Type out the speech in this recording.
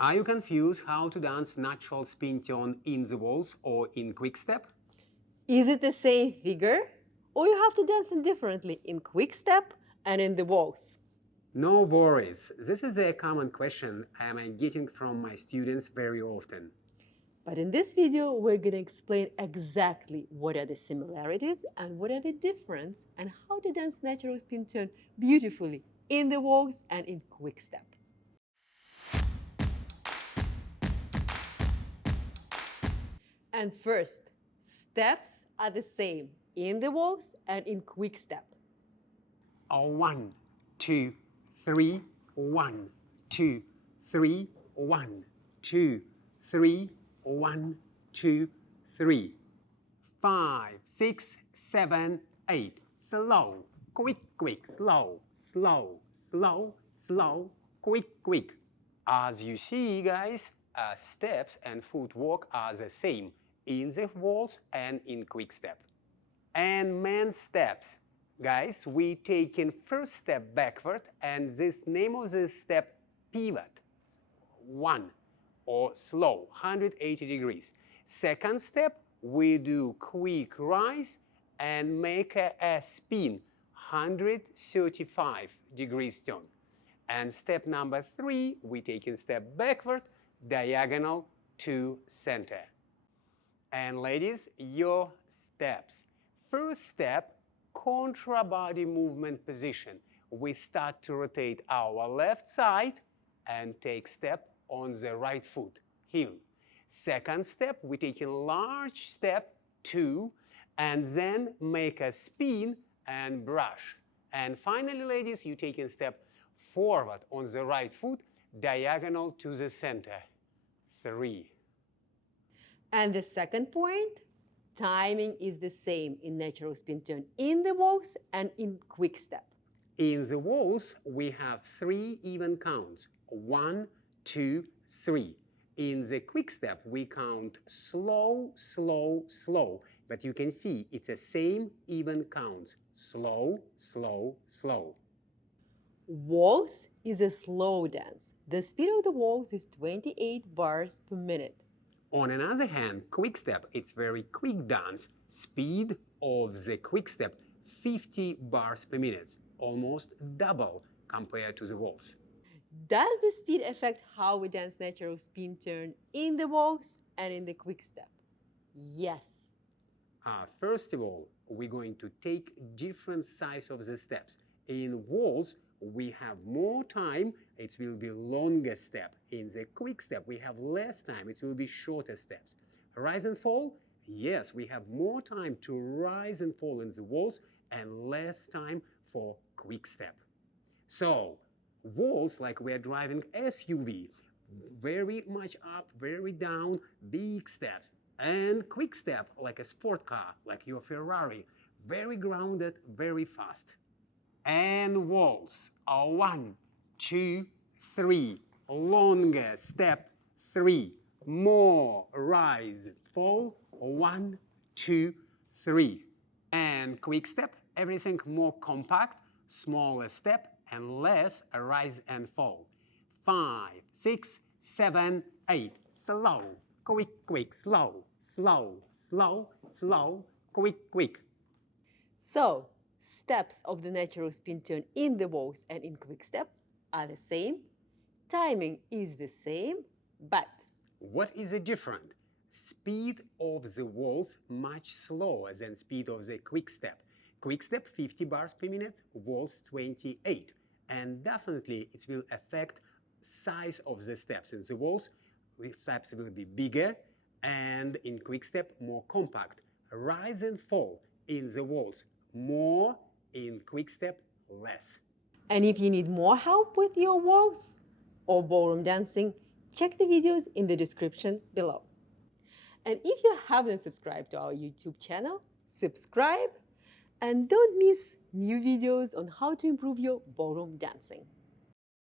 Are you confused how to dance natural spin turn in the waltz or in quickstep? Is it the same figure? Or you have to dance it differently in quickstep and in the waltz? No worries. This is a common question I'm getting from my students very often. But in this video, we're going to explain exactly what are the similarities and what are the difference and how to dance natural spin turn beautifully in the waltz and in quickstep. And first, steps are the same in the waltz and in quickstep. 1, 2, 3, 1, 2, 3, 1, 2, 3, 1, 2, 3. 5, 6, 7, 8. Slow, quick, quick, slow, slow, slow, slow, quick, quick. As you see, guys, steps and footwork are the same in the waltz and in quickstep. And main steps. Guys, we taking first step backward, and this name of this step pivot. 1, or slow, 180 degrees. Second step, we do quick rise and make a spin, 135 degrees turn. And step number 3, we taking step backward, diagonal to center. And ladies, your steps. First step, contra body movement position. We start to rotate our left side and take step on the right foot, heel. Second step, we take a large step, 2, and then make a spin and brush. And finally, ladies, you take a step forward on the right foot, diagonal to the center, 3. And the second point, timing is the same in natural spin turn in the waltz and in quickstep. In the waltz, we have 3 even counts, 1, 2, 3. In the quickstep, we count slow, slow, slow. But you can see it's the same even counts, slow, slow, slow. Waltz is a slow dance. The speed of the waltz is 28 bars per minute. On another hand, quickstep, it's very quick dance. Speed of the quickstep, 50 bars per minute, almost double compared to the waltz. Does the speed affect how we dance natural spin turn in the waltz and in the quickstep? Yes. First of all, we're going to take different size of the steps. In waltz, we have more time, it will be longer step. In the quick step, we have less time, it will be shorter steps. Rise and fall, yes, we have more time to rise and fall in the waltz and less time for quick step. So, waltz, like we're driving SUV, very much up, very down, big steps. And quick step, like a sport car, like your Ferrari, very grounded, very fast. And waltz, 1, 2, 3, longer step, 3, more rise, fall, 1, 2, 3. And quick step, everything more compact, smaller step and less rise and fall. 5, 6, 7, 8, slow, quick, quick, slow, slow, slow, slow, quick, quick. So, steps of the natural spin turn in the waltz and in quickstep are the same. Timing is the same, but what is the difference? Speed of the waltz much slower than speed of the quickstep. Quickstep 50 bars per minute, waltz 28. And definitely it will affect size of the steps. In the waltz, steps will be bigger, and in quickstep more compact. Rise and fall in the waltz more, in quickstep less. And if you need more help with your waltz or ballroom dancing, check the videos in the description below. And if you haven't subscribed to our YouTube channel, subscribe and don't miss new videos on how to improve your ballroom dancing.